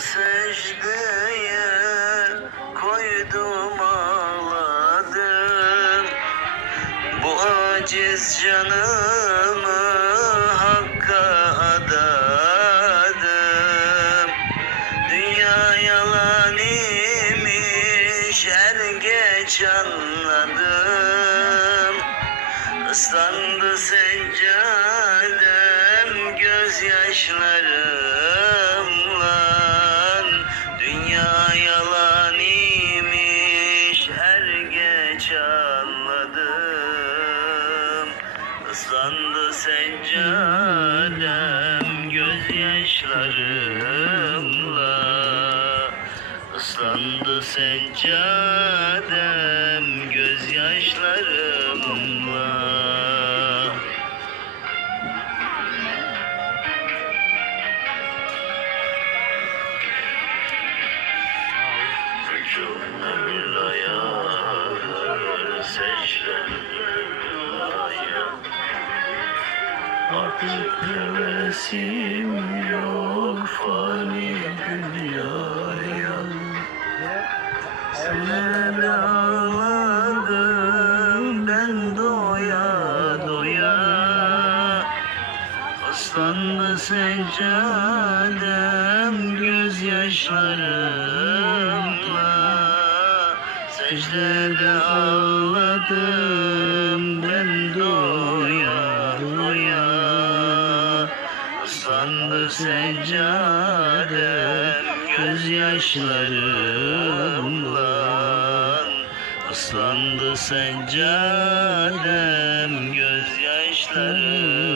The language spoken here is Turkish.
secdeye koydum ağladım. Bu aciz canımı Hakk'a adadım. Dünya yalan imiş her geç anladım. Islandı seccadem gözyaşlarımla anladım Islandı seccadem gözyaşlarımla. Islandı seccadem gözyaşlarımla. Vücuduna bir ayar Artık hevesim yok fani dünyaya ağladım ben doya doya Aslanlı seccadem gözyaşlarımla. Secdede ağladım ben doya Aslanlı seccadem gözyaşlarımla Islandı seccadem gözyaşlarımla